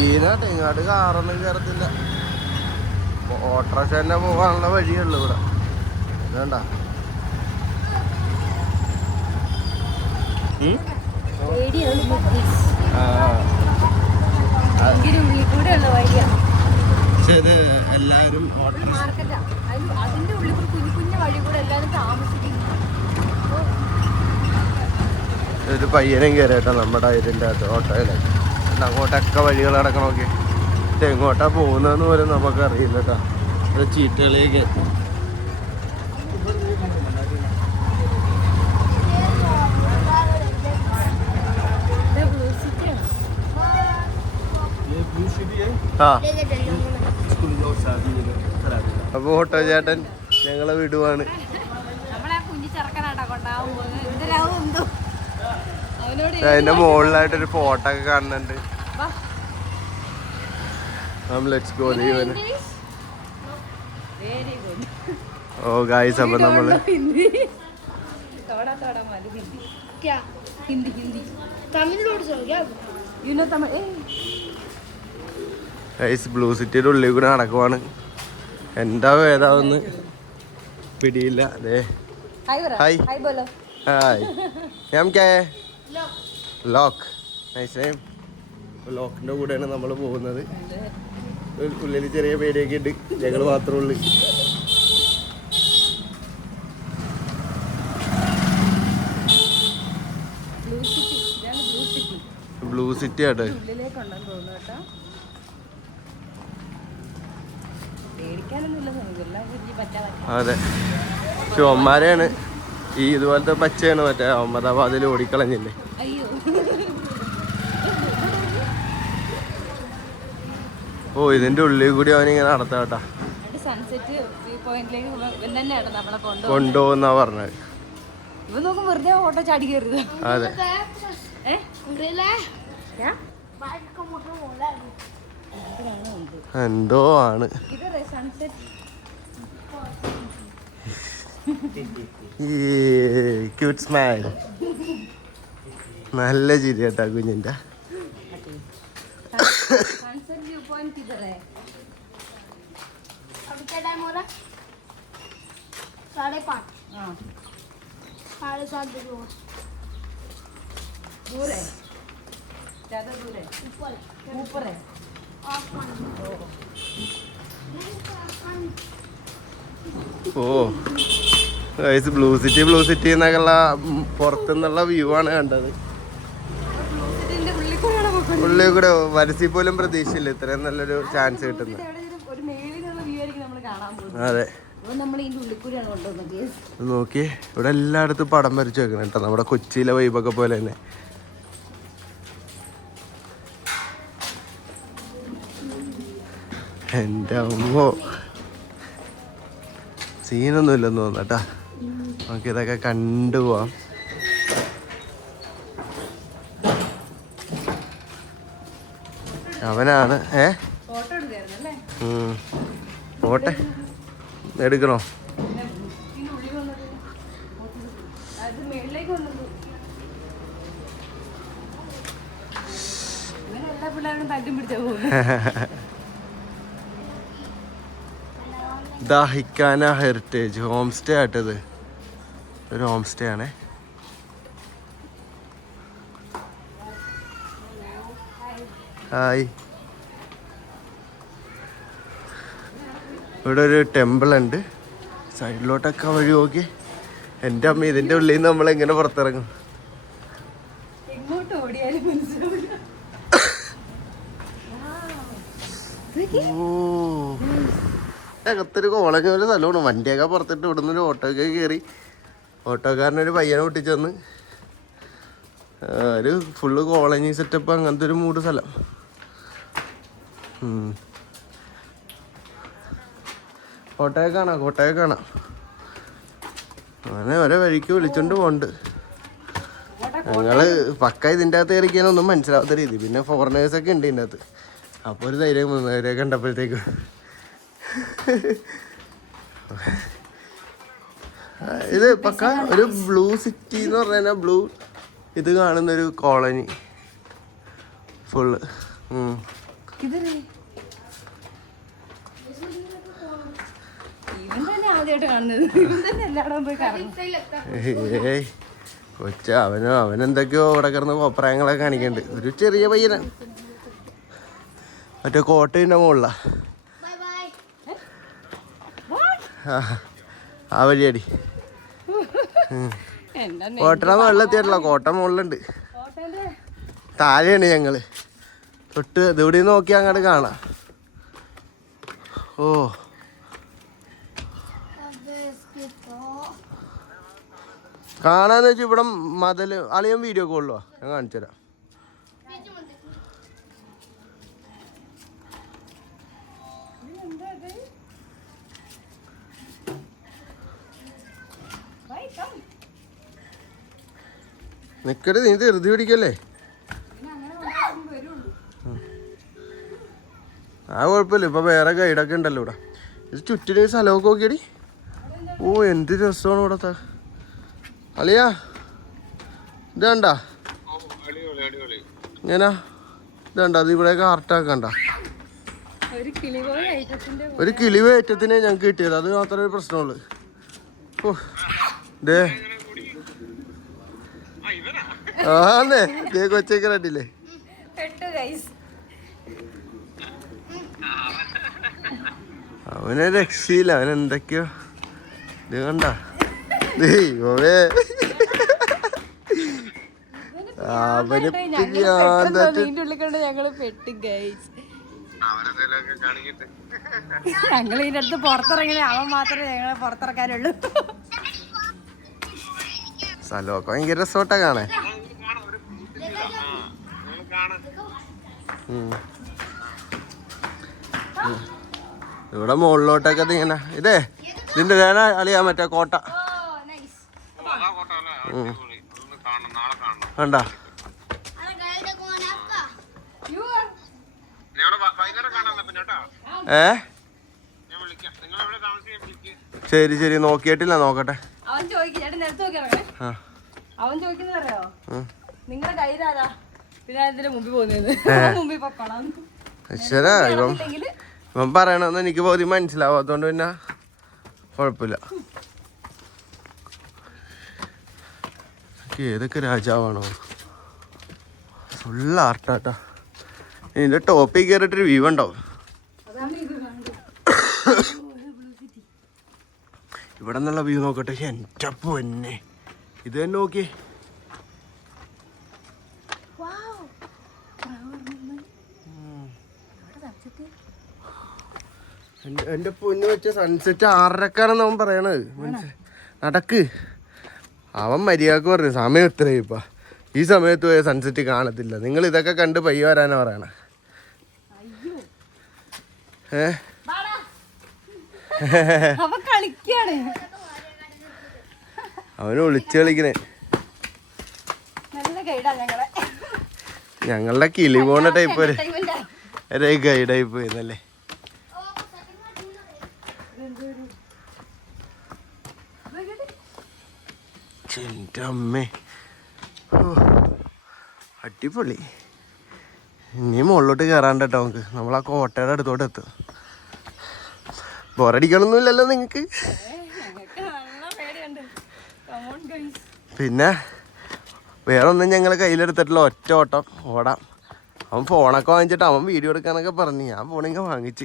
സീനാട്ടെ ഇങ്ങോട്ട് കാറൊന്നും കയറത്തില്ല ഓട്ടോറിക്ഷ തന്നെ പോകാനുള്ള വഴിയുള്ളൂ ഇവിടെ. വേണ്ട പക്ഷെ ഇത് എല്ലാവരും അതിന്റെ ഉള്ളിൽ കുഞ്ഞു കുഞ്ഞു വഴി കൂടെ എല്ലാവരും താമസിക്കുന്നു. ഒരു പയ്യനും കയറിയട്ടോ നമ്മുടെ ഇതിന്റെ അകത്ത് ഓട്ടോയിൽ അങ്ങോട്ടൊക്കെ വഴികൾ അടക്കം നോക്കി എങ്ങോട്ടാ പോകുന്നതെന്ന് പോലും നമുക്ക് അറിയില്ല കേട്ടോ ഇത് ചീട്ടുകളിലേക്ക് അപ്പൊ ഓട്ടോ ചേട്ടൻ ഞങ്ങളെ വിടുവാണ്. അതിന്റെ മുകളിലായിട്ടൊരു ഫോട്ടോ ഒക്കെ കാണുന്നുണ്ട്. നാം ലെറ്റ്സ് ഗോ ദൈവന് ഓ ഗായ്സ് അപ്പം നമ്മൾ ഹിന്ദി? ഹിന്ദി. ഐസ് ബ്ലൂ സിറ്റിയുടെ ഉള്ളിൽ കൂടെ നടക്കുവാണ്. എന്താ ഏതാവെന്ന് പിടിയില്ല. അതെ ഹായ് ഹായ് ഞാൻ ലോക്ക് നൈസ് ലോക്കിന്റെ കൂടെയാണ് നമ്മൾ പോകുന്നത്. ഉള്ളിൽ ചെറിയ പേടിയൊക്കെ ഉണ്ട് ഞങ്ങൾ മാത്രമേ ഉള്ളൂ. ബ്ലൂ സിറ്റി ആട്ടെ. അതെ. ചുമ്മാരാണ് ഈ ഇതുപോലത്തെ പച്ചയാണ് മറ്റേ അഹമ്മദാബാദിൽ ഓടിക്കളഞ്ഞില്ലേ? ഓ ഇതിന്റെ ഉള്ളിൽ കൂടി അവൻ ഇങ്ങനെ നടത്താട്ടാ സൺസെറ്റ് പോയിന്റിലേക്ക് പറഞ്ഞത്. ഇവ നോക്കും വെറുതെ ഓട്ടോ ചാടി കയറിയത് അതെ എന്തോ ആണ്. സ്മൈൽ നല്ല ചിരി കേട്ടാ सनसेट व्यू पॉइंट किधर है अभी क्या टाइम हो रहा है साढ़े पाँच हाँ साढ़े सात बजे होगा दूर है ज्यादा दूर है ऊपर ऊपर है आसमान ഓ guys blue city blue city എന്നൊക്കെയുള്ള ഉം, പുറത്തുനിന്നുള്ള വ്യൂ ആണ് കണ്ടത് ഇതിന്റെ ഉള്ളിൽ ഉള്ളിൽ കൂടെ വരസി പോലും പ്രതീക്ഷയില്ല. ഇത്രയും നല്ലൊരു ചാൻസ് കിട്ടുന്നത് അതെ. നോക്കി ഇവിടെ എല്ലായിടത്തും പടം വരച്ച് വെക്കണം കേട്ടോ നമ്മുടെ കൊച്ചിയിലെ വൈബൊക്കെ പോലെ തന്നെ. എന്റെ അമ്മോ. സീനൊന്നും ഇല്ലെന്ന് തോന്നുന്നു കേട്ടാ നമുക്ക് ഇതൊക്കെ കണ്ടുപോവാം അവനാണ് ഏ ഫോട്ടോ എടുക്കായിരുന്നു അല്ലേ ഉം. പോട്ടെ എടുക്കണോ പിന്നെ ഇതിന്റെ ഉള്ളിൽ വന്നത് അത് മേളിലേക്ക് വന്നത് ഇങ്ങനെ എല്ലാ പിള്ളേരും പോട്ടെ പോകുന്നത്. ദാഹിക്കാന ഹെറിറ്റേജ് ഹോം സ്റ്റേ ആട്ടത് ഒരു ഹോം സ്റ്റേ ആണേ. ഹായ്. ഇവിടെ ഒരു ടെമ്പിൾ ഉണ്ട് സൈഡിലോട്ടൊക്കെ വഴി നോക്കി. എന്റെ അമ്മ ഇതിന്റെ ഉള്ളിൽ നിന്ന് നമ്മൾ എങ്ങനെ പുറത്തിറങ്ങും അകത്തൊരു കോളേജ് പോലെ സ്ഥലമാണ്. വണ്ടിയൊക്കെ പുറത്തിട്ട് ഇവിടുന്ന് ഒരു ഓട്ടോയൊക്കെ കയറി. ഓട്ടോക്കാരനൊരു പയ്യനെ ഒട്ടിച്ചു തന്ന് ഒരു ഫുള്ള് കോളേജ് സെറ്റപ്പ് അങ്ങനത്തെ ഒരു മൂട് സ്ഥലം. കോട്ടയെ കാണാം കോട്ടയെ കാണാം അങ്ങനെ ഒരേ വഴിക്ക് വിളിച്ചോണ്ട് പോണ്ട് ഞങ്ങൾ പക്ക ഇതിന്റെ അകത്ത് കയറിക്കാനൊന്നും മനസ്സിലാവാത്ത രീതി. പിന്നെ ഫോറിനേഴ്സ് ഒക്കെ ഉണ്ട് ഇതിന്റെ അകത്ത്. അപ്പോൾ ഒരു ധൈര്യം വന്നു കണ്ടപ്പോഴത്തേക്കും. ഇത് പക്ക ഒരു ബ്ലൂ സിറ്റി എന്ന് പറഞ്ഞാൽ ബ്ലൂ ഇത് കാണുന്ന ഒരു കോളനി. ഫുള്ള് ഇതല്ലേ ഇവൻ തന്നെ ആദ്യമായിട്ട് കാണുന്നത്. ഇവൻ തന്നെ എല്ലായിടവും പോയി കറങ്ങും ഏയ് കൊച്ച അവനോ അവനെന്തൊക്കെയോ ഇവിടെ കിടന്ന് കോപ്രായങ്ങളൊക്കെ കാണിക്കണ്ട്. ഒരു ചെറിയ പയ്യനാണ് മറ്റേ കോട്ടയുടെ മുകളിലാ ആ, വഴിയടി. കോട്ടയുടെ മുകളിലെത്തിയിട്ടില്ല കോട്ട മുകളിലുണ്ട് താഴെയാണ് ഞങ്ങൾ. തൊട്ട് ഇതുവിടെ നോക്കി അങ്ങോട്ട് കാണാം. ഓ. കാണാന്ന് വെച്ചാൽ ഇവിടെ മതൽ അളിയൻ വീഡിയോ കോളിലോ ഞാൻ കാണിച്ചു തരാം. നിക്കരുത് നീ ധൃതി പിടിക്കല്ലേ? ആ കുഴപ്പമില്ല. ഇപ്പൊ വേറെ ഗൈഡൊക്കെ ഉണ്ടല്ലോ ഇവിടെ. ഇത് ചുറ്റിന് സ്ഥലമൊക്കെ നോക്കിയടി. ഓ എന്ത് രസമാണ് ഇവിടത്തെ. അളിയാ ഇത് കണ്ട? ഇതണ്ട ഇത് കണ്ട അത് ഇവിടെ കാർട്ടാക്കണ്ട ഒരു കിളി പോലെ. ഒരു കിളി വേറ്റത്തിനെ ഞങ്ങൾക്ക് കിട്ടിയത്. അത് മാത്രമേ ഒരു പ്രശ്നമുള്ളൂ. ഓ ദേ. ആന്നേ ദേ കൊച്ചേക്ക് കണ്ടില്ലേ പെട്ടു ഗൈസ് അവനെ രക്ഷയില്ല അവൻ എന്തൊക്കെയോ. ഇത് കണ്ട? ദൈവമേ അവന് ഞങ്ങൾ പെട്ടു ഗൈസ് ഞങ്ങൾ ഇതിന്റെ അടുത്ത് പുറത്തിറങ്ങിയ അവൻ മാത്രമേ ഞങ്ങളെ പുറത്തിറക്കാനുള്ളൂ. സ്ഥലമൊക്കെ ഭയങ്കര രസോട്ടാ കാണാൻ ഉം. ഉം. ഇവിടെ മുകളിലോട്ടൊക്കെ ഇങ്ങനെ. ഇതേ ഇതിന്റെ വേന അളിയാ മറ്റേ കോട്ട. കണ്ട? ഏ? ശരി ശരി. നോക്കിയിട്ടില്ല നോക്കട്ടെ. അവൻ ചോദിക്കും ചേട്ടൻ നേരത്തെ നോക്കിയാണേ ആ. അവൻ ചോദിക്കുന്നത് അറിയോ? ഉം. നിങ്ങളുടെ കയ്യിലാരാ പിന്നെ മുമ്പിൽ പോകുന്നത് മുമ്പിൽ പൊക്കോളാം അശ്വരാ ഇവൻ പറയണമെന്ന് എനിക്ക് പകുതി മനസ്സിലാവും അതുകൊണ്ട് പിന്നെ കുഴപ്പമില്ല ഏതൊക്കെ രാജാവാണോ? ഫുൾ ആർട്ടാട്ടാ. ഇതിന്റെ ടോപ്പിൽ കയറിയിട്ടൊരു വ്യൂ ഉണ്ടാവും. ഇവിടെ നിന്നുള്ള വ്യൂ നോക്കട്ടെ. എന്റെ പൊന്നെ. ഇത് തന്നെ നോക്കി എന്റെ പൊന്നു വെച്ച സൺസെറ്റ് ആറരക്കാണെന്ന് അവൻ പറയണത്. നടക്ക്. അവൻ മര്യാദയ്ക്ക് പറഞ്ഞു സമയം എത്രയായി ഇപ്പൊ? ഈ സമയത്ത് പോയ സൺസെറ്റ് കാണത്തില്ല. നിങ്ങൾ ഇതൊക്കെ കണ്ട് പയ്യ വരാനാ പറയണ. ഏ? അവന് വിളിച്ചു കളിക്കണേ. ഞങ്ങളുടെ കിളി പോണ ടൈപ്പ്. ഒരു ഗൈഡായി പോയിരുന്നല്ലേ എന്റെ അമ്മേ അടിപൊളി. ഇനി മുകളിലോട്ട് കയറാണ്ട് കേട്ടോ നമുക്ക്. നമ്മൾ ആ കോട്ടയുടെ അടുത്തോട്ട് എത്തും. ബോറടിക്കണമൊന്നുമില്ലല്ലോ നിങ്ങൾക്ക്. പിന്നെ വേറെ ഒന്നും ഞങ്ങൾ കയ്യിലെടുത്തിട്ടില്ല. ഒറ്റ ഓട്ടം. ഓടാം. അവൻ ഫോണൊക്കെ വാങ്ങിച്ചിട്ട് അവൻ വീഡിയോ എടുക്കാനൊക്കെ പറഞ്ഞു. ഞാൻ ഫോണിങ്ങ വാങ്ങിച്ച്.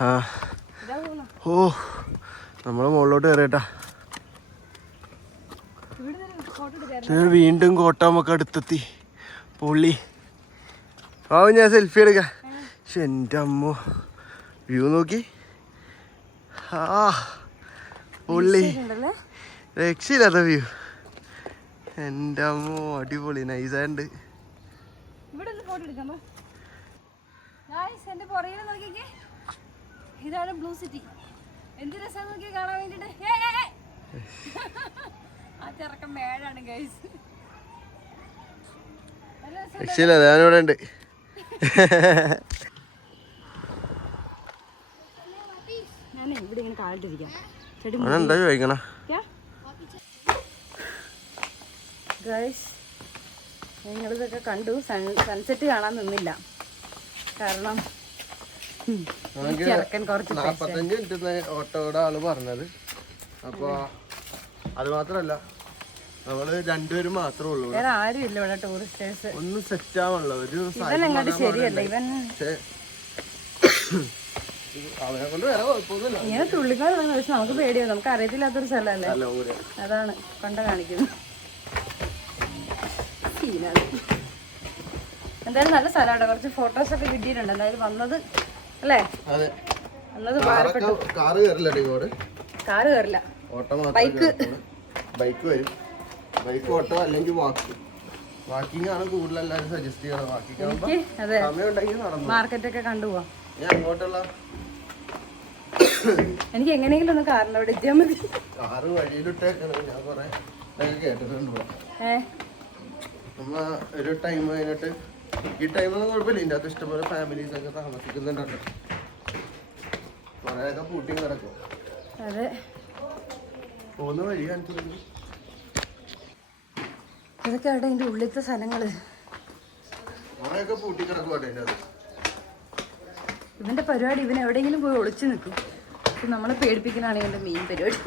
ആ. ഓ. നമ്മൾ മുകളിലോട്ട് കയറിയട്ടാ വീണ്ടും കോട്ട നമുക്ക് അടുത്തെത്തി. പൊള്ളി. ആ ഞാൻ സെൽഫി എടുക്കാം. പക്ഷെ എന്റെ അമ്മോ. വ്യൂ നോക്കി. ആ പൊള്ളി. രക്ഷയില്ലാത്ത വ്യൂ എന്റെ അമ്മോ അടിപൊളി നൈസായുണ്ട് ഇതാണ് ബ്ലൂ സിറ്റി എന്ത് രസം നോക്കി കാണാൻ വേണ്ടിട്ട്. ആ ചെറുക്കൻ മേഴാണ് ഗൈസ് രക്ഷയില്ല ഞാനിവിടെ ഉണ്ട്. ഞാൻ ഇവിടെ ഇങ്ങനെ കാലിട്ടിരിക്കാം. ചെടി അവനെന്താ ചോദിക്കണ? ഗൈസ് ഞങ്ങളിതൊക്കെ കണ്ടു. സൺ സൺസെറ്റ് കാണാൻ നിന്നില്ല. കാരണം ഉം, ഈ ചെറുക്കൻ കുറച്ച് പൈസ നാപ്പത്തഞ്ച് മിനിറ്റ് ഓട്ടോയുടെ ആൾ പറഞ്ഞത്. അപ്പൊ അത് മാത്രല്ല നമ്മൾ രണ്ടുപേരും മാത്രമേ ഉള്ളൂ ഒന്ന് സെറ്റ് ആവണല്ലോ ഒരു അവനെ കൊണ്ട് വേറെ കുഴപ്പമൊന്നുമില്ല. ഇങ്ങനെ തുള്ളിക്കാട് വന്നു പക്ഷെ നമുക്ക് പേടിയോ. നമുക്ക് അറിയത്തില്ലാത്തൊരു സ്ഥലമല്ലേ? അതാണ് കൊണ്ട കാണിക്കുന്നു എന്തായാലും നല്ല സ്ഥലമാണ് കുറച്ച് ഫോട്ടോസ് ഒക്കെ കിട്ടിയിട്ടുണ്ട്. എന്തായാലും വന്നത് അല്ലേ? കാറ് കയറില്ല കാറ് കയറില്ല. മാത്രം ബൈക്ക്. വരും. ബൈക്ക് ഓട്ടോ അല്ലെങ്കിൽ വാക്ക്. വാക്കിംഗ് ആണ് കൂടുതൽ എല്ലാവരും സജസ്റ്റ് ചെയ്യണം വാക്കിംഗ് മാർക്കറ്റൊക്കെ കണ്ടുപോവാം ഞാൻ അങ്ങോട്ടുള്ള? എനിക്ക് എങ്ങനെയെങ്കിലും ഒന്ന് കാറിന്റെ അവിടെ എത്തിയാൽ മതി. കാറ് വഴിയിലിട്ടേക്കണം ഞാൻ കുറെ കേട്ടിട്ടുണ്ട് നമ്മ ഒരു ടൈം കഴിഞ്ഞിട്ട് ഈ ടൈമൊന്നും കുഴപ്പമില്ല. ഇതിന്റെ അകത്ത് ഇഷ്ടംപോലെ ഫാമിലീസ് ഒക്കെ താമസിക്കുന്നുണ്ടല്ലോ കുറേയൊക്കെ പൂട്ടി കിടക്കും. അതെ. പോകുന്ന വഴി കാണിച്ചു ഇതൊക്കെ അവിടെ അതിന്റെ ഉള്ളിലത്തെ സ്ഥലങ്ങൾ. കുറേയൊക്കെ പൂട്ടി കിടക്കും അകത്ത്. ഇവന്റെ പരിപാടി ഇവൻ എവിടെയെങ്കിലും പോയി ഒളിച്ചു നിൽക്കും. ഇത് നമ്മളെ പേടിപ്പിക്കുന്നതാണ് ഇവന്റെ മെയിൻ പരിപാടി.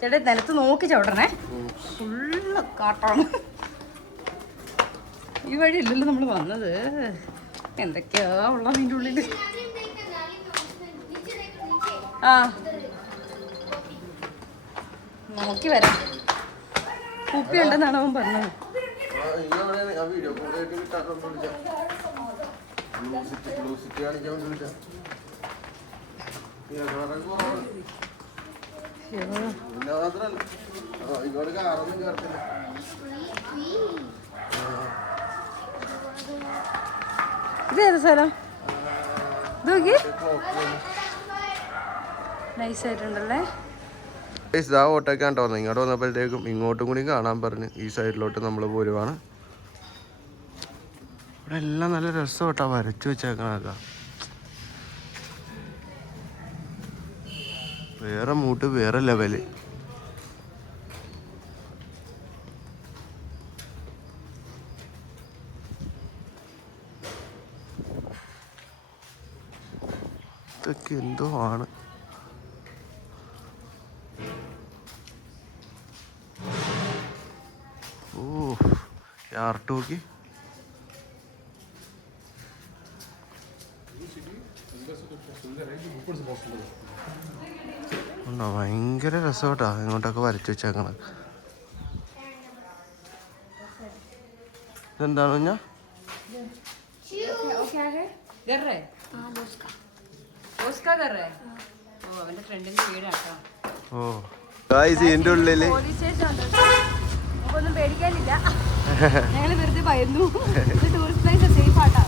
ചേട്ടാ നിലത്ത് നോക്കി ചവിടണേ. ഫുള്ള് കാട്ടാണ് ഈ വഴി ഇല്ലല്ലോ നമ്മൾ വന്നത് എന്തൊക്കെയാ ഉള്ള അതിന്റെ ഉള്ളിൽ ആ നോക്കി വരാം കുപ്പി ഉണ്ടെന്നാണ് അവൻ പറഞ്ഞത് ആ, കാറൊന്നും എവിടെയാണ്? ഞാൻ വീഡിയോ കോൾ ആയിട്ട് കിട്ടാത്തോണ്ട് വിളിച്ചാ. ബ്ലൂ സിറ്റി ബ്ലൂ സിറ്റി കാണിക്കാൻ വേണ്ടി വിളിച്ചാ. ഈ ഇടവേള കുറവാണ്. അയ്യോ. പിന്നെ മാത്രല്ല ആ, ഇങ്ങോട്ട് കാറൊന്നും കേറത്തില്ല ഇത് ഏത് സ്ഥലം നോക്കി നൈസ് ആയിട്ടുണ്ടല്ലേ? ഇതാ കണ്ടോ? ഇങ്ങോട്ട് വന്നപ്പോഴത്തേക്കും ഇങ്ങോട്ടും കൂടി കാണാൻ പറഞ്ഞ്. ഈ സൈഡിലോട്ട് നമ്മൾ പോരുവാണ്. ഇവിടെ എല്ലാം നല്ല രസം കേട്ടോ വരച്ചു വെച്ചേക്കണൊക്കെ വേറെ മൂട്ട് വേറെ ലെവൽ ഇതൊക്കെ എന്തോ ആണ്. ഓ ആർട്ട് നോക്കി. ഉണ്ടോ? ഭയങ്കര രസമായിട്ടാ ഇങ്ങോട്ടൊക്കെ വരച്ചു വെച്ചേക്കണ. ഇതെന്താണ് കുഞ്ഞാ कर रहे उसका कर रहे ഓ അവന്റെ ഫ്രണ്ടിന്റെ വീടാട്ടോ ഓ ഗായ്സ് ഇതിന്റെ ഉള്ളില് പോലീസ് സ്റ്റേഷൻ ഉണ്ട് നമുക്കൊന്നും പേടിക്കാനില്ല ഞങ്ങൾ വെറുതെ ഭയന്നു ഇത് ടൂറിസ്റ്റ് പ്ലേസ് സേഫ് ആട്ടാ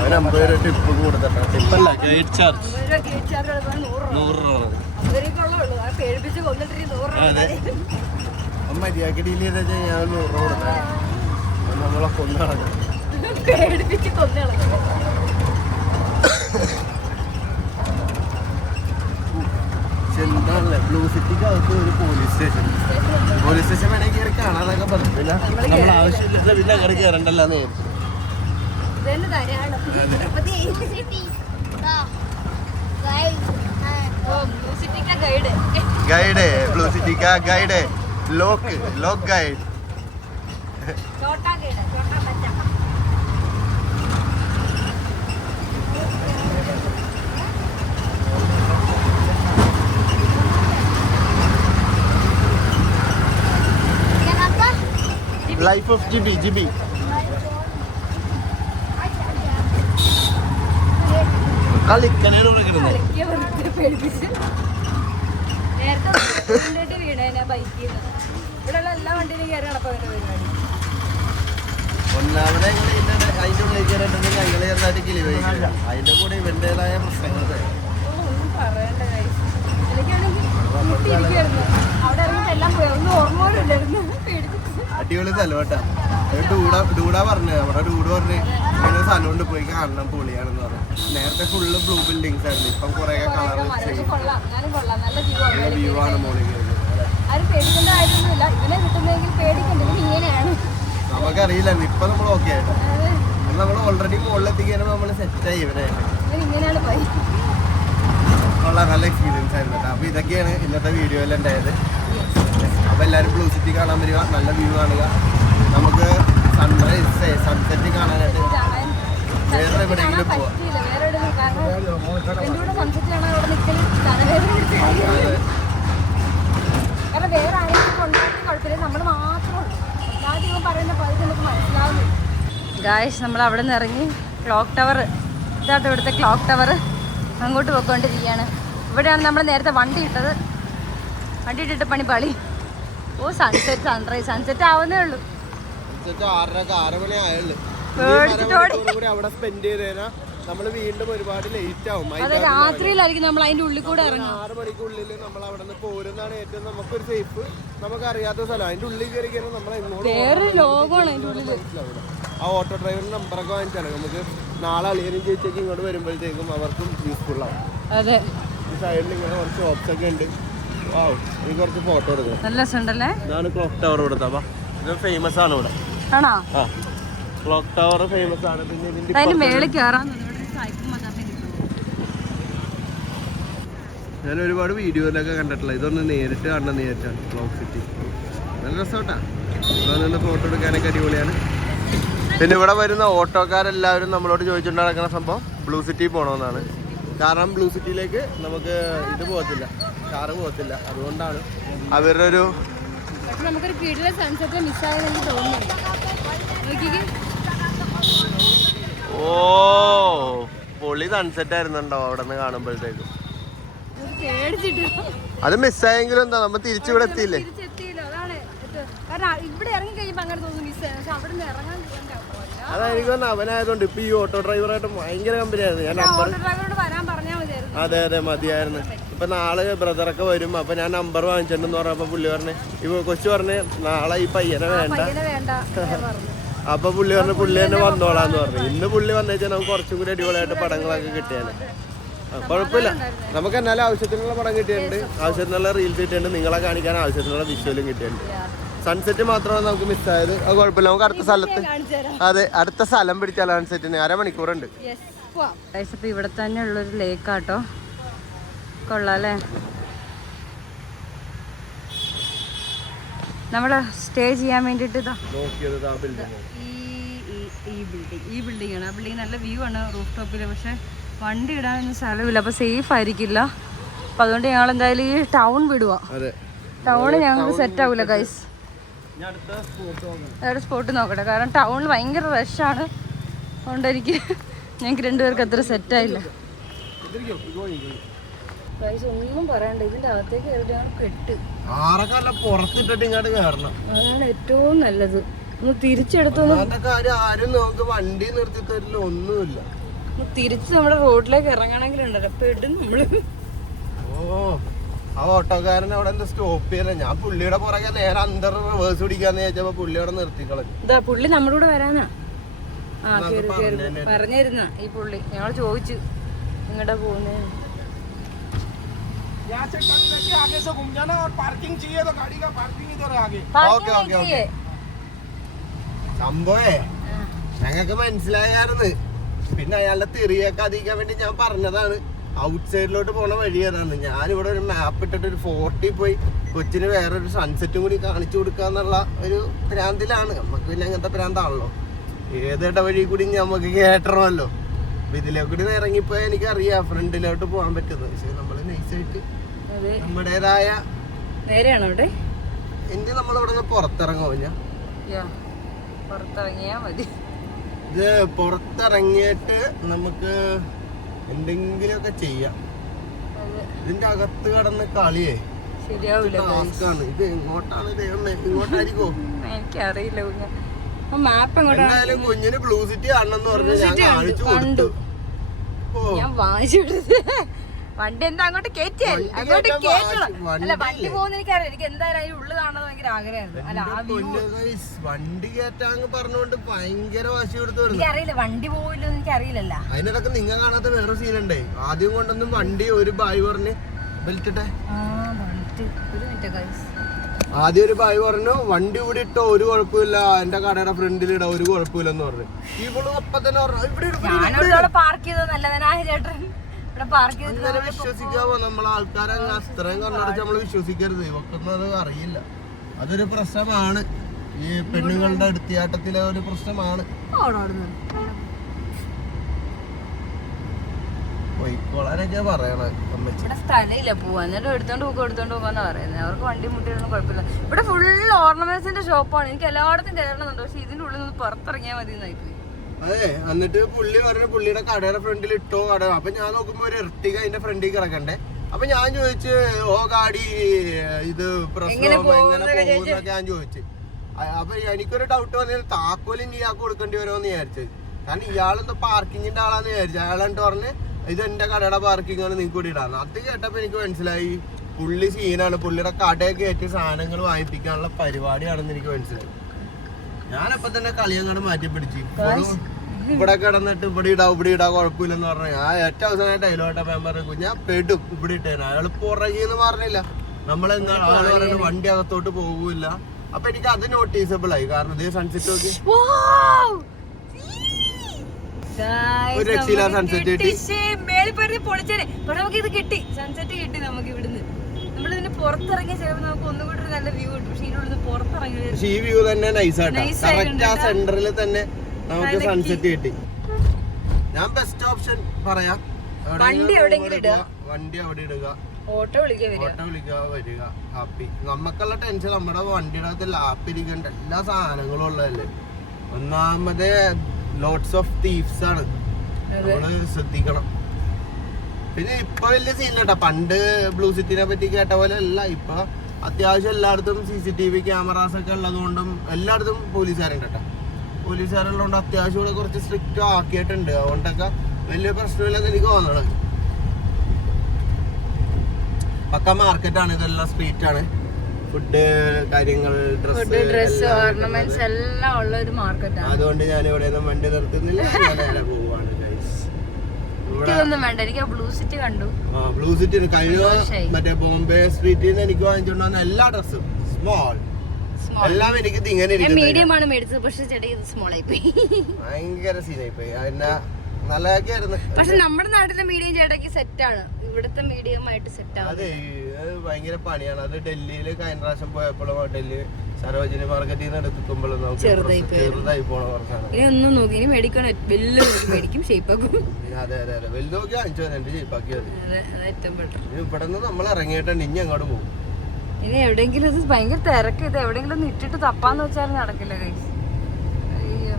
അവന് അമ്പത് രൂപ ടിപ്പ് കൊടുത്തിട്ടാ ടിപ്പല്ല ഗൈഡ് ചാർജ് അമ്പത് രൂപ ഗേറ്റ് ചാർജ് കൊടുക്കാൻ നൂറ് രൂപ നൂറ് രൂപ അമ്പത് രൂപക്കുള്ള ഉള്ളൂ ആ പേടിപ്പിച്ച് കൊന്നിട്ട് നൂറ് രൂപ മര്യാദക്ക് ഡീൽ ചെയ്താ ഞാൻ നൂറ് രൂപ കൊടുത്തേ നമ്മളെ കൊന്നു നടക്കണം പേടിപ്പിച്ച് കൊന്നുകളഞ്ഞു എന്താണല്ലേ ബ്ലൂ സിറ്റിക്ക് അകത്ത് ഒരു പോലീസ് സ്റ്റേഷൻ പോലീസ് സ്റ്റേഷൻ വേണമെങ്കിൽ കയറി കാണാനൊക്കെ പറഞ്ഞില്ല നമ്മൾ ആവശ്യമില്ലാതെ പിന്നെ അങ്ങോട്ട് കയറണ്ടല്ലോ നേരിട്ട് ഇതന്നെ ധാരാളം തിരുപ്പതി City. Guys. ഓ മ്യൂസിറ്റിക്ക ഗൈഡ് ഗൈഡ് ബ്ലൂ സിറ്റിക്ക ഗൈഡ് ലോക്ക് ലോക്ക് ഗൈഡ് ചോട്ടാ ഗൈഡ് ചോട്ടാ ബച്ച Kenapa? Life of GB GB കളിക്കണേന്ന് പറയുന്നത് കളിക്കുക വെറുതെ പേടിപ്പിച്ച് നേരത്തെ കൊണ്ടിട്ട് വീണേനെ ബൈക്കിൽ നിന്ന് ഇവിടെയുള്ള എല്ലാ ഓഫ് ജിബി ജിബി അവരുടെ പരിപാടി. ഒന്നാമത് അതിന്റെ ഉള്ളിൽ കയറിയിട്ടുണ്ടെങ്കിൽ ഞങ്ങൾ ചെറുതായിട്ട് കിളി വഹിക്കില്ല അതിന്റെ കൂടെ ഇവന്റേതായ പ്രശ്നങ്ങൾ ഓ, ഒന്നും പറയണ്ട അവിടെ ഇറങ്ങിയിട്ട് എല്ലാം പോയി. ഒന്നും ഓർമ്മ പോലും ഇല്ലായിരുന്നു അടിപൊളി സ്ഥലം കേട്ടോ. ഡൂഡ ഡൂഡ പറഞ്ഞു അവിടെ ഡൂഡ് പറഞ്ഞു ഇങ്ങനെ കൊണ്ട് പോയി കാണണം പൊളിയാണെന്ന് പറഞ്ഞു. നേരത്തെ ഫുള്ള് ബ്ലൂ ബിൽഡിങ്സ് ആയിരുന്നു. ഇപ്പം കുറെ കളർ കൊള്ളാം. വ്യൂ ആണ്. മോളിൽ ഇപ്പൊ നമ്മൾ ഓക്കെ ആയിട്ട്. നമ്മൾ ഓൾറെഡി മുകളിലെത്തിക്കാനും നമ്മൾ സെറ്റായി ഇവരെ. ഇവൻ ഇങ്ങനെയാണ് പോയി ഉള്ള നല്ല എക്സ്പീരിയൻസ് ആയിരുന്നു കേട്ടോ. അപ്പൊ ഇതൊക്കെയാണ് ഇന്നത്തെ വീഡിയോയിൽ ഉണ്ടായത്. അപ്പൊ എല്ലാവരും ബ്ലൂ സിറ്റി കാണാൻ വരിക. നല്ല വ്യൂ കാണുക. നമുക്ക് സൺറൈസ് സൺസെറ്റ് കാണാനായിട്ട് വേറെ എവിടെയെങ്കിലും പോവാം. കാരണം വേറെ ആരെങ്കിലും കുഴപ്പമില്ല. നമ്മൾ മാത്രമേ ഉള്ളൂ. അല്ലാതെ ഇവൻ പറയുന്ന പകുതി നമുക്ക് മനസ്സിലാവുന്നില്ല. ഗായ്സ് നമ്മൾ അവിടെ നിന്ന് ഇറങ്ങി ക്ലോക്ക് ടവർ ഇതാട്ടോ ഇവിടുത്തെ ക്ലോക്ക് ടവർ അങ്ങോട്ട് പോയിക്കൊണ്ടിരിക്കുകയാണ്. ഇവിടെയാണ് നമ്മൾ നേരത്തെ വണ്ടി ഇട്ടത്. വണ്ടി ഇട്ടിട്ട് പണി പളി. ഓ സൺസെറ്റ് സൺറൈസ് സൺസെറ്റ് ആവുന്നേ ഉള്ളൂ. നമ്മൾ വീണ്ടും ഒരുപാട് ലേറ്റ് ആവും. അതെ രാത്രിയിലായിരിക്കും നമ്മൾ അതിന്റെ ഉള്ളിൽ കൂടെ ഇറങ്ങും ആറ് മണിക്കുള്ളിൽ നമ്മൾ അവിടെ നിന്ന് പോരുന്നതാണ് ഏറ്റവും നമുക്കൊരു സേഫ് നമുക്ക് അറിയാത്ത സ്ഥലം. അതിന്റെ ഉള്ളിൽ കയറി കഴിഞ്ഞാൽ നമ്മൾ എങ്ങോട്ട് വേറൊരു ലോകമാണ് അതിന്റെ ഉള്ളിൽ ആ ഓട്ടോ ഡ്രൈവറിന്റെ നമ്പറൊക്കെ വാങ്ങിച്ചാണ് നമുക്ക് നാളെ അളിയനും ചേച്ചിയൊക്കെ ഇങ്ങോട്ട് വരുമ്പോഴത്തേക്കും അവർക്കും യൂസ്ഫുൾ ആവും അതെ. ഈ സൈഡിൽ ഇങ്ങനെ കുറച്ച് ഓപ്ഷൻ ഒക്കെ ഉണ്ട്. കുറച്ച് ഫോട്ടോ എടുക്കണം. നല്ല രസമുണ്ടല്ലേ? ഇതാണ് ക്ലോക്ക് ടവർ ഇവിടുത്തെ ഇത് ഫേമസ് ആണ് ഇവിടെ. ആണോ? ക്ലോക്ക് ടവർ ഫേമസ് ആണ്. പിന്നെ ഇതിന്റെ അതിന്റെ മേളിൽ കയറാൻ ഞാൻ ഒരുപാട് വീഡിയോയിലൊക്കെ കണ്ടിട്ടില്ല. ഇതൊന്ന് നേരിട്ട് കാണണം നേരിട്ടാണ് ക്ലോക്ക് സിറ്റി നല്ല രസമാട്ടാ ഇവിടെ നിന്ന് ഫോട്ടോ എടുക്കാനൊക്കെ അടിപൊളിയാണ്. പിന്നെ ഇവിടെ വരുന്ന ഓട്ടോക്കാരെല്ലാവരും നമ്മളോട് ചോദിച്ചുകൊണ്ട് നടക്കുന്ന സംഭവം. ബ്ലൂ സിറ്റി പോകണമെന്നാണ് കാരണം ബ്ലൂ സിറ്റിയിലേക്ക് നമുക്ക് ഇത് പോകത്തില്ല. കാറ് പോകത്തില്ല. അതുകൊണ്ടാണ് അവരുടെ ഒരു പക്ഷെ നമുക്കൊരു കീഴിലെ സൺസെറ്റ് മിസ്സായെന്ന് എനിക്ക് തോന്നുന്നുണ്ട് നോക്കിക്കേ. ഓ പൊളി സൺസെറ്റ് ആയിരുന്നുണ്ടോ അവിടെ നിന്ന് കാണുമ്പോഴത്തേക്കും അത് മിസ്സായെങ്കിലും എന്താ നമ്മ തിരിച്ചിവിടെ എത്തിയില്ലേ? തിരിച്ചെത്തിയില്ല അതാണ് കാരണം ഇവിടെ ഇറങ്ങി കഴിയുമ്പോൾ അങ്ങനെ തോന്നുന്നു പക്ഷെ അവിടെ നിന്ന് ഇറങ്ങാൻ അതായിരിക്കും തോന്നുന്നു അവനായതുകൊണ്ട് ഇപ്പൊ ഈ ഓട്ടോ ഡ്രൈവറായിട്ട് ഭയങ്കര കമ്പനിയായിരുന്നു ഞാൻ നമ്പർ അതെ അതെ മതിയായിരുന്നു. ഇപ്പൊ നാളെ ബ്രദറൊക്കെ വരും. അപ്പൊ ഞാൻ നമ്പർ വാങ്ങിച്ചിട്ടുണ്ടെന്ന് പറഞ്ഞപ്പോ പുള്ളി പറഞ്ഞ് ഇപ്പൊ കൊച്ചു പറഞ്ഞ് നാളെ ഈ പയ്യനെ വേണ്ട. അപ്പൊ പുള്ളി പറഞ്ഞു പുള്ളി തന്നെ വന്നോളാന്ന് പറഞ്ഞു. ഇന്ന് പുള്ളി വന്നേച്ചാൽ നമുക്ക് കുറച്ചും കൂടി അടിപൊളിയായിട്ട് പടങ്ങളൊക്കെ കിട്ടിയാണ് കുഴപ്പമില്ല. നമുക്ക് എന്നാലും ആവശ്യത്തിനുള്ള പടം കിട്ടിയിട്ടുണ്ട്. ആവശ്യത്തിനുള്ള റീൽസ് കിട്ടിയിട്ടുണ്ട്. നിങ്ങളെ കാണിക്കാൻ ആവശ്യത്തിനുള്ള വിഷ്വലും കിട്ടിയിട്ടുണ്ട്. സൺസെറ്റ് മാത്രമാണ് നമുക്ക് മിസ്സായത് അത് കുഴപ്പമില്ല. നമുക്ക് അടുത്ത സ്ഥലത്ത് അതെ അടുത്ത സ്ഥലം പിടിച്ചാൽ സൺസെറ്റിന് അരമണിക്കൂറുണ്ട്. ഇപ്പൊ ഇവിടെ തന്നെ ഉള്ളൊരു ലേക്കാട്ടോ കൊള്ളാം അല്ലേ? നമ്മൾ സ്റ്റേ ചെയ്യാൻ വേണ്ടിട്ട് ഇതാ. ഈ ഈ- ബിൽഡിംഗ് ഈ ബിൽഡിംഗ് ആണ്. ആ ബിൽഡിംഗ് നല്ല വ്യൂ ആണ് റൂഫ് ടോപ്പിൽ പക്ഷെ വണ്ടി ഇടാനൊന്നും സ്ഥലമില്ല. അപ്പോൾ സേഫ് ആയിരിക്കില്ല. അപ്പം അതുകൊണ്ട് ഞങ്ങൾ എന്തായാലും ഈ ടൗൺ വിടുക അതെ. ടൗൺ ഞങ്ങൾക്ക് സെറ്റ് ആവില്ല ഗൈസ് ഞാൻ അടുത്ത സ്പോട്ട് നോക്കണം വേറെ സ്പോട്ട് നോക്കട്ടെ. കാരണം ടൗണിൽ ഭയങ്കര റഷാണ് അതുകൊണ്ട് എനിക്ക് ഞങ്ങൾക്ക് രണ്ടുപേർക്ക് അത്ര സെറ്റായില്ല ഗൈസ് ഒന്നും പറയണ്ട ഇതിന്റെ അകത്തേക്ക് കയറിയിട്ട് ഞങ്ങൾ പെട്ട് ആറൊക്കെ അല്ല പുറത്തിട്ടിട്ട് ഇങ്ങോട്ട് കയറണം. അതാണ് ഏറ്റവും നല്ലത്. ഒന്ന് തിരിച്ചെടുത്തൊന്ന് ഒന്നാമത്തെ കാര്യം ആരും നമുക്ക് വണ്ടി നിർത്തി തരില്ല ഒന്നുമില്ല. ഒന്ന് തിരിച്ച് നമ്മുടെ റോഡിലേക്ക് ഇറങ്ങണമെങ്കിൽ ഉണ്ടല്ലോ പെടും നമ്മൾ. ഓ ആ ഓട്ടോക്കാരൻ അവിടെ എന്താ സ്റ്റോപ്പ് ചെയ്യല ഞാൻ പുള്ളിയുടെ പുറകെ നേരെ അന്തർ റിവേഴ്സ് പിടിക്കാന്ന് ചോദിച്ചപ്പോ പുള്ളി അവിടെ നിർത്തിക്കളഞ്ഞു. ഇതാ പുള്ളി നമ്മുടെ കൂടെ വരാനാ. ആ അത് കേറി കേറി. പറഞ്ഞേനെ. പറഞ്ഞിരുന്ന ഈ പുള്ളി. ഞങ്ങൾ ചോദിച്ചു നിങ്ങടെ പോകുന്നേ यहाँ से टर्न लेके आगे से घूम जाना और पार्किंग चाहिए तो गाड़ी का पार्किंग इधर है आगे ഓക്കെ ഓക്കെ ഓക്കെ സംഭവേ ഞങ്ങൾക്ക് മനസ്സിലായായിരുന്നു പിന്നെ അയാളുടെ തെറിയൊക്കെ അധികം വേണ്ടി ഞാൻ പറഞ്ഞതാണ് ഔട്ട് സൈഡിലോട്ട് പോണ വഴി ഏതാണ് ഞാനിവിടെ ഒരു മാപ്പ് ഇട്ടിട്ട് ഒരു ഫോർട്ടി പോയി കൊച്ചിന് വേറൊരു സൺസെറ്റും കൂടി കാണിച്ചു കൊടുക്കാന്നുള്ള ഒരു ഭ്രാന്തിലാണ് നമുക്ക് പിന്നെ അങ്ങനത്തെ ഭ്രാന്താണല്ലോ ഏത് ഇടവഴി കൂടി നമുക്ക് കേട്ടണമല്ലോ അപ്പൊ ഇതിലെ കൂടി ഇറങ്ങിപ്പോയാൽ എനിക്കറിയാം ഫ്രണ്ടിലോട്ട് പോകാൻ പറ്റുന്നത് പക്ഷെ നമ്മൾ അതെ. നമ്മുടേതായ നേരെയാണോ അവിടെ? എന്ത് നമ്മളിവിടെ യാ പുറത്തിറങ്ങിയാ മതി. ഇത് പുറത്തിറങ്ങിയിട്ട് നമുക്ക് എന്തെങ്കിലുമൊക്കെ ചെയ്യാം. ഇതിന്റെ അകത്ത് കടന്ന് കളിയേ. ടാസ്കാണ് ഇത് എങ്ങോട്ടാണ് ദൈവമേ ഇങ്ങോട്ടായിരിക്കോ എനിക്കറിയില്ല മാപ്പ് എന്തായാലും കുഞ്ഞിന് ബ്ലൂ സിറ്റി കാണണം എന്ന് പറഞ്ഞ് ഞാൻ കാണിച്ചു. കൊടുത്തു. ഞാൻ വാങ്ങിച്ചു കൊടുത്തത്. വണ്ടി എന്താ അങ്ങോട്ട് കേറ്റിയാൽ അങ്ങോട്ട് കേറ്റണം. അല്ല വണ്ടി? പോകുന്ന എനിക്കറിയാം. എനിക്ക് എന്തായാലും അതിന് ഉള്ളു കാണാൻ ഭയങ്കര ആഗ്രഹമായിരുന്നു. അല്ല ആ വണ്ടി കേറ്റാന്ന് പറഞ്ഞുകൊണ്ട് ഭയങ്കര വാശി കൊടുത്തു എനിക്കറിയില്ല വണ്ടി പോവില്ലോ എനിക്ക് അറിയില്ലല്ലോ അതിനിടക്ക് നിങ്ങൾ കാണാത്ത വേറെ സീനുണ്ടേ. ആദ്യം കൊണ്ടൊന്നും വണ്ടി ഒരു ബായ് പറഞ്ഞ് ബെൽറ്റ് ഇട്ടെ ആ വണ്ടി ഒരു മിനിറ്റ് ഗൈസ് ആദ്യം ഒരു ബായ് പറഞ്ഞു വണ്ടി ഇവിടെ ഇട്ടോ ഒരു കുഴപ്പമില്ല. എന്റെ കടയുടെ ഫ്രണ്ടിൽ ഇടാ ഒരു കുഴപ്പമില്ലെന്ന് പറഞ്ഞു. ഇവൾ അപ്പൊ തന്നെ പറഞ്ഞു ഇവിടെ പാർക്ക് ചെയ്തത് നല്ലതാണ്. ആ ചേട്ടൻ. ഇവിടെ പാർക്ക് ചെയ്തിട്ട് അങ്ങനെ വിശ്വസിക്കാവോ? നമ്മളെ ആൾക്കാരെ അങ്ങ് അത്രയും കണ്ണടച്ച് നമ്മൾ വിശ്വസിക്കരുത്. ഇവക്കൊന്നും അറിയില്ല. അതൊരു പ്രശ്നമാണ്. ഈ പെണ്ണുങ്ങളുടെ എടുത്തിയാട്ടത്തിലെ ഒരു പ്രശ്നമാണ്. പോയിക്കോളാനൊക്കെ പറയണേ ഇവിടെ സ്ഥലമില്ല. പോവാൻ എന്നിട്ട് എടുത്തോണ്ട് പോകും എടുത്തോണ്ട് പോകാന്നാ പറയുന്നത് അവർക്ക് വണ്ടി മുട്ടിയിട്ടൊന്നും കുഴപ്പമില്ല. ഇവിടെ ഫുൾ ഓർണമെന്റ്സിന്റെ ഷോപ്പാണ് എനിക്ക് എല്ലായിടത്തും കയറണമെന്നുണ്ട് പക്ഷെ ഇതിന്റെ ഉള്ളിൽ നിന്ന് പുറത്തിറങ്ങിയാൽ മതി എന്നായി പോയി അതെ എന്നിട്ട് പുള്ളി പറഞ്ഞ പുള്ളിയുടെ കടയുടെ ഫ്രണ്ടിൽ ഇട്ടോ കട അപ്പൊ ഞാൻ നോക്കുമ്പോ ഒരു ഇർട്ടിക അതിന്റെ ഫ്രണ്ടിൽ കിടക്കണ്ടേ. അപ്പൊ ഞാൻ ചോദിച്ചു ഓ ഗാഡി ഇത് പ്രശ്നം എങ്ങനെ പോകുന്നൊക്കെ ഞാൻ ചോദിച്ചു. അപ്പൊ എനിക്കൊരു ഡൗട്ട് വന്നത് താക്കോൽ ഇനി ഇയാൾക്ക് കൊടുക്കേണ്ടി വരുമോന്ന് വിചാരിച്ചത് കാരണം ഇയാളെന്തോ പാർക്കിങ്ങിന്റെ ആളാന്ന് വിചാരിച്ചു. അയാളെന്നിട്ട് പറഞ്ഞ് ഇത് എന്റെ കടയുടെ പാർക്കിംഗ് ആണ് നിങ്ങൾക്ക് കൂടി ഇടാന്ന്. അത് കേട്ടപ്പോ എനിക്ക് മനസ്സിലായി. പുള്ളി സീനാണ് പുള്ളിയുടെ കടയൊക്കെ കയറ്റി സാധനങ്ങൾ വാങ്ങിപ്പിക്കാനുള്ള പരിപാടിയാണെന്ന് എനിക്ക് മനസ്സിലായി. ഞാനപ്പോ തന്നെ കളിയങ്ങാട് മാറ്റി പിടിച്ചു. ഇവിടെ കിടന്നിട്ട് ഇവിടെ ഇടാ ഇവിടെ ഇടാ കുഴപ്പമില്ലെന്ന് പറഞ്ഞു. ഞാൻ ഏറ്റവും അവസാനമായിട്ട് അതിലോട്ടെ മെമ്പർ ഞാൻ പെടും ഇവിടെ ഇട്ടേനെ. അയാൾ പുറകിന്ന് പറഞ്ഞില്ല. നമ്മളെന്താ ആൾ പറയുന്നത് വണ്ടി അകത്തോട്ട് പോകൂല അപ്പൊ എനിക്ക് അത് നോട്ടീസബിൾ ആയി. കാരണം ഇതേ സൺസെറ്റ് നോക്കി. ഒരു രക്ഷയില്ല സൺസെറ്റ് കിട്ടി. പൊളിച്ചേനെ. നമുക്ക് ഇത് കിട്ടി. സൺസെറ്റ് കിട്ടി നമുക്ക് ഇവിടുന്ന്. പുറത്തിറങ്ങിയ ചിലപ്പോൾ നമുക്ക് ഒന്നും കൂടി നല്ല വ്യൂ കിട്ടും. പക്ഷെ ഇതിനുള്ളിൽ പുറത്തിറങ്ങി പക്ഷെ ഈ വ്യൂ തന്നെ നൈസായിട്ടാ ആ സെന്ററിൽ തന്നെ നമുക്ക് സൺസെറ്റ് കിട്ടി. ഞാൻ ബെസ്റ്റ് ഓപ്ഷൻ പറയാം. വണ്ടി എവിടെയെങ്കിലും ഇടുക. വണ്ടി അവിടെ ഇടുക. ഓട്ടോ വരിക. ഓട്ടോ വിളിക്കുക വരിക. ഹാപ്പി നമുക്കുള്ള ടെൻഷൻ നമ്മുടെ വണ്ടിയുടെ അകത്ത് ലാപ്പ് ഇരിക്കേണ്ട എല്ലാ സാധനങ്ങളും ഉള്ളതല്ലേ? ഒന്നാമത് ലോട്ട്സ് ഓഫ് തീഫ്സ് ആണ്. നമ്മൾ ശ്രദ്ധിക്കണം. പിന്നെ ഇപ്പൊ വലിയ സീനില്ലട്ടാ പണ്ട് ബ്ലൂ സിറ്റിനെ പറ്റി കേട്ട പോലെ അല്ല. ഇപ്പൊ അത്യാവശ്യം എല്ലായിടത്തും C C T V cameras ഒക്കെ ഉള്ളതുകൊണ്ടും എല്ലായിടത്തും പോലീസുകാരുണ്ട് കേട്ടോ പോലീസുകാരുള്ളതുകൊണ്ട് അത്യാവശ്യം കൂടെ കുറച്ച് സ്ട്രിക്റ്റ് ആക്കിയിട്ടുണ്ട്. അതുകൊണ്ടൊക്കെ വലിയ പ്രശ്നമില്ലെന്ന് എനിക്ക് തോന്നണത്. പക്ക മാർക്കറ്റാണ് ഇതെല്ലാം സ്ട്രീറ്റ് ആണ്. ഫുഡ് കാര്യങ്ങൾ ഡ്രസ് ഓർണമെന്റ്സ് എല്ലാം ഉള്ള ഒരു മാർക്കറ്റാണ് അതുകൊണ്ട് ഞാൻ ഇവിടെ ഒന്നും വണ്ടി നിർത്തുന്നില്ല പോകും. നേരെ എനിക്കിതൊന്നും വേണ്ട. എനിക്ക് ആ ബ്ലൂ സിറ്റി കണ്ടു. ബ്ലൂ സിറ്റി കഴിഞ്ഞ മറ്റേ ബോംബെ സ്ട്രീറ്റിൽ നിന്ന് എനിക്ക് വാങ്ങിച്ചുകൊണ്ടുവന്ന എല്ലാ ഡ്രസ്സും സ്മോൾ എല്ലാം എനിക്ക് ഇങ്ങനെ മീഡിയം ആണ് മേടിച്ചത് പക്ഷെ ചെടി സ്മോൾ ആയി പോയി ഭയങ്കര സീനായി പോയി നല്ലതാക്കിയായിരുന്നു. പക്ഷെ നമ്മുടെ നാട്ടിലെ മീഡിയം ചേട്ടക്ക് സെറ്റ് ആണ്. ഇവിടുത്തെ മീഡിയം ആയിട്ട് സെറ്റ് ആവും അതെ അത് ഭയങ്കര പണിയാണ്. അത് ഡൽഹിയിൽ കഴിഞ്ഞ പ്രാവശ്യം പോയപ്പോഴും ഡൽഹി സരോജിനി മാർക്കറ്റിൽ നിന്ന് എടുക്കുമ്പോഴും നമുക്ക് ചെറുതായി ചെറുതായി പോണ കുറച്ചാണ്. ഇനി ഒന്നും നോക്കി ഇനി മേടിക്കണം. വലിയ നോക്കി മേടിക്കും ഷേപ്പാക്കും അതെ അതെ അതെ വലുത് നോക്കി അഞ്ചു പതിനെട്ട് ഷേപ്പാക്കി അതെ ഏറ്റവും ബെറ്റർ. ഇവിടെ നിന്ന് നമ്മൾ ഇറങ്ങിയിട്ടുണ്ട് ഇനി അങ്ങോട്ട് പോകും. ഇനി എവിടെയെങ്കിലും ഇത് ഭയങ്കര തിരക്ക്. ഇത് എവിടെയെങ്കിലും ഒന്ന് ഇട്ടിട്ട് തപ്പാന്ന് വെച്ചാൽ നടക്കില്ല കൈസ് അയ്യോ.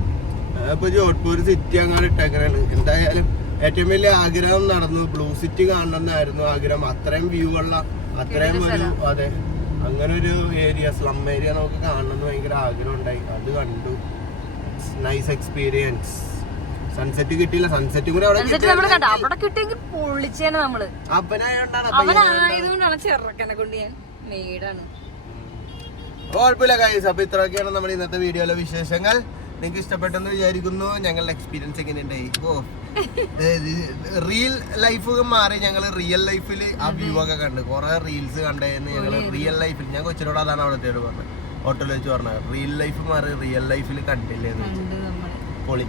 ഇപ്പൊ ജോധ്പൂർ സിറ്റി അങ്ങനെ ഇട്ടേക്കറാണ് എന്തായാലും ഏറ്റവും വലിയ ആഗ്രഹം നടന്നു ബ്ലൂ സിറ്റി കാണണമെന്നായിരുന്നു. ആഗ്രഹം. അത്രയും വ്യൂ ഉള്ള അത്രയും ഒരു അതെ. അങ്ങനെ ഒരു ഏരിയ സ്ലം ഏരിയ നമുക്ക് കാണണമെന്ന് ഭയങ്കര ആഗ്രഹം ഉണ്ടായി അത് കണ്ടു. നൈസ് എക്സ്പീരിയൻസ് സൺസെറ്റ് കിട്ടിയില്ല. സൺസെറ്റ് കൂടെ അവിടെ അവിടെ കിട്ടിയെങ്കിൽ പൊളിച്ചേനെ നമ്മൾ. അവനായതുകൊണ്ടാണ് ചെറുക്കനെ കൊണ്ട് ഞാൻ മെയ്ഡാണ് കുഴപ്പമില്ല കൈസ് അപ്പൊ ഇത്രയൊക്കെയാണ് നമ്മുടെ ഇന്നത്തെ വീഡിയോയിലെ വിശേഷങ്ങൾ. നിങ്ങൾക്ക് ഇഷ്ടപ്പെട്ടെന്ന് വിചാരിക്കുന്നു. ഞങ്ങളുടെ എക്സ്പീരിയൻസ് എങ്ങനെയുണ്ടായി ഓ റിയൽ ലൈഫ് മാറി ഞങ്ങൾ റിയൽ ലൈഫിൽ ആ വ്യൂ ഒക്കെ കണ്ട്. കുറെ റീൽസ് കണ്ടേന്ന് ഞങ്ങൾ റിയൽ ലൈഫിൽ ഞാൻ കൊച്ചിനോട് അതാണ് അവിടുത്തെ പറഞ്ഞത്. ഹോട്ടലിൽ വെച്ച് പറഞ്ഞത്. റിയൽ ലൈഫ് മാറി റിയൽ ലൈഫിൽ കണ്ടില്ലേന്ന് കണ്ട് നമ്മൾ. പൊളി.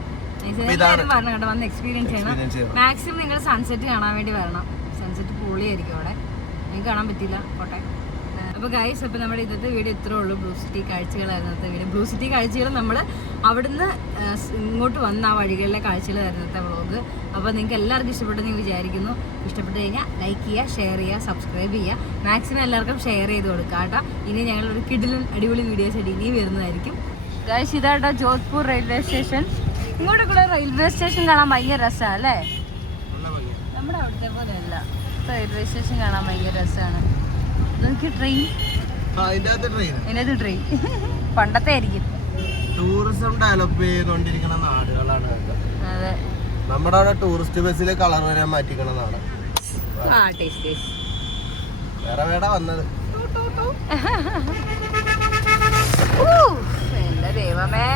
എക്സ്പീരിയൻസ് ചെയ്യണം. മാക്സിമം നിങ്ങൾ സൺസെറ്റ് കാണാൻ വേണ്ടി വരണം. സൺസെറ്റ് പൊളിയായിരിക്കും അവിടെ. നിങ്ങൾക്ക് കാണാൻ പറ്റില്ല കോട്ടെ അപ്പോൾ ഗൈസ് അപ്പോൾ നമ്മുടെ ഇന്നത്തെ വീഡിയോ ഇത്രേ ഉള്ളൂ. ബ്ലൂ സിറ്റി കാഴ്ചകളായിരുന്നു ഇന്നത്തെ വീഡിയോ ബ്ലൂ സിറ്റി കാഴ്ചകൾ നമ്മൾ അവിടുന്ന് ഇങ്ങോട്ട് വന്ന ആ വഴികളിലെ കാഴ്ചകളായിരുന്നു ഇന്നത്തെ വ്ളോഗ് അപ്പോൾ നിങ്ങൾക്ക് എല്ലാവർക്കും ഇഷ്ടപ്പെട്ടെന്ന് ഞാൻ വിചാരിക്കുന്നു. ഇഷ്ടപ്പെട്ട് കഴിഞ്ഞാൽ ലൈക്ക് ചെയ്യുക ഷെയർ ചെയ്യുക സബ്സ്ക്രൈബ് ചെയ്യുക. മാക്സിമം എല്ലാവർക്കും ഷെയർ ചെയ്ത് കൊടുക്കുക കേട്ടോ. ഇനി ഞങ്ങളൊരു കിഡിലും അടിപൊളി വീഡിയോസ് ആയിട്ട് ഇനിയും വരുന്നതായിരിക്കും. ഗൈസ് ഇതാട്ടോ ജോധ്പൂർ റെയിൽവേ സ്റ്റേഷൻ ഇങ്ങോട്ട് കൂടെ റെയിൽവേ സ്റ്റേഷൻ കാണാൻ ഭയങ്കര രസമാണ് അല്ലേ? നമ്മുടെ അവിടുത്തെ പോലെയല്ല. റെയിൽവേ സ്റ്റേഷൻ കാണാൻ ഭയങ്കര രസമാണ് നോക്കി ട്രെയിൻ അതിന്റെ ട്രെയിൻ പണ്ടത്തെ ആയിരിക്കും. ടൂറിസം ഡെവലപ്പ് ചെയ്തുകൊണ്ടിരിക്കുന്ന നാടുകളാണ് അതെ. നമ്മുടെ അവിടെ ടൂറിസ്റ്റ് ബസ്സിൽ കളർ വരാൻ മാറ്റിക്കണ നാട്. വേറെ വേട വന്നത്? എന്റെ ദൈവമേ.